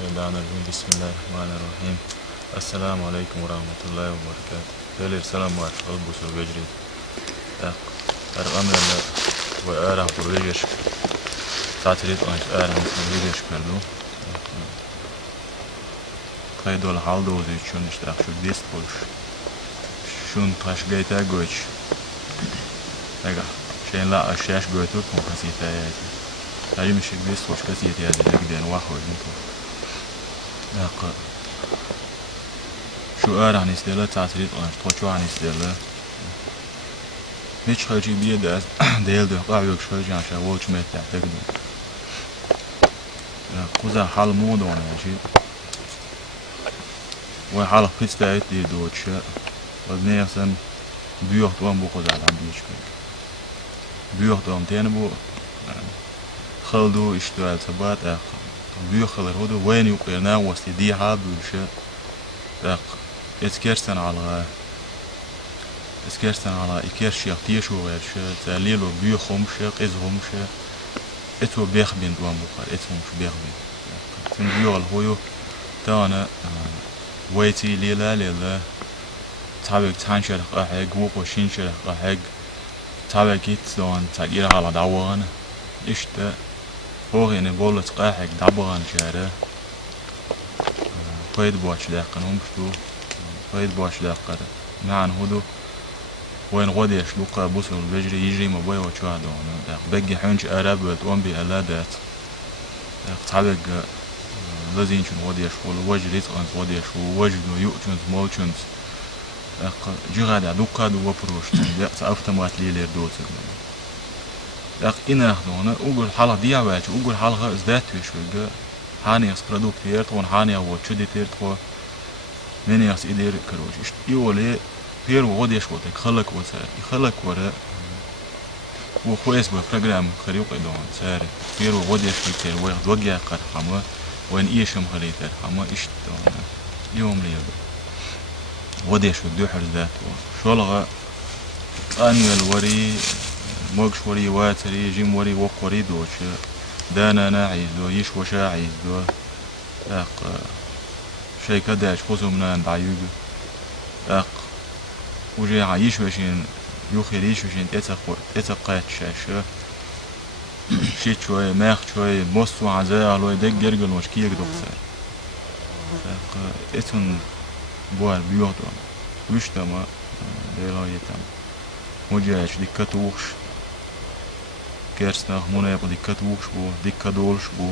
الشيطان الرجيم. بسم الله الرحمن الرحيم. السلام عليكم ورحمة الله وبركاته. فيلر سلام وعد قلب وسوق يجري أرقام الله وأراه برويجش تعتريد أنش أراه برويجش كله قيدول حالدو زي شون اشتاق شو ديست بولش شون تاش جيتا جوش أجا شين لا أشياش جوتو كم كسيتا ياتي هاي مش ديست بولش كسيتا ياتي لقدين واحد انتو أق شو أراه نستيلا تعتريد أنش توشو عن نستيلا هيش خارجي بيد ديل ده قاعد خارجي عشان وولش ما تعتقدوا كوزا حال مود وانا شيء وحال قصة دي دوتش ودنيا سن بيوت وان بو كوزا عم بيشكل بيوت وان تاني بو خلدو اشتغل سبات بيو خلر هدو وين يقيرنا وستي دي حال بيوش اتكرسن على إكيرش يختيشو غير شيء تاليلو بيو خمش قز خمش اتو بيخ بين دوام بقر اتو مش بيخ بين تن بيو الهويو تانا ويتي ليلا تابك تانشر قاحق وقو شينشر قاحق تابك يتسوان تاقير على دعوان اشتا هوغيني بولت قاحق دعوان شاره قيد بواش داقن همشتو قيد بواش داقر معن هدو وين غادي يشلوقا بوسو البجري يجري مباي وشوادو بقي حنش أرابت وانبي ألادات تعبق لازين شن غادي يشول وجريت أنت غادي يشول وجدو يؤتنز مولشنز جغادا دوقا دو وبروش دقت أفتمات ليلير دوتك إنا هنا أقول حالة ديابات أقول حالة ازدات وشوقا هاني أسكردو كتير طون هاني أو تشدي تير طوا مني أس إدير كروش يولي بيرو غادي يشوط يخلك وسار يخلك وراء وخويس ببرنامج خريوق إدون سار بيرو غادي يشوط تير واحد وجه قرحمة وين إيشم خليتر حما إشتون يوم ليا غادي يشوط دو حرزات شولغا أني الوري موكش وري واتري جيم وري وقوري دوش دانا ناعيز دو يش وشاعيز دو شيء كداش خصو منان بعيوج وجي عايش وشين يخيريش وشين اتقات شاشة شيت شوي ماخ شوي موسو عزاء على يدك جرجل وش كيك دكتور اتن بوال بيوتو وش تما ديلا يتم وجاش دكات وش كيرسنا هنا يبقى دكات وش بو دكات دولش بو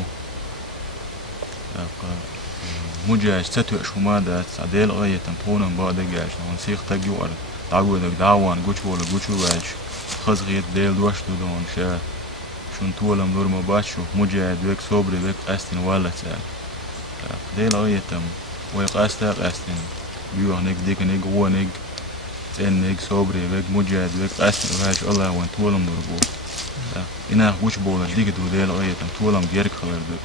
مجاش تتوش هما دات عديل غاية تنطونا بقى دقاش ونسيخ تجوار تعودك دعوان جوش ولا جوش واج خزغيت ديل دوش دون شا شون طولم دور ما باشو مجاهد بك صبري بك قاستن ولا سال ديل غاية تم ويقاستا قاستن بيوه نك ديك نك هو نك تن نك صبري بك مجاهد بك قاستن واج الله وان طولم دور بو إنا وش بولا ديك دو ديل غاية تم طولم جيرك خبر دو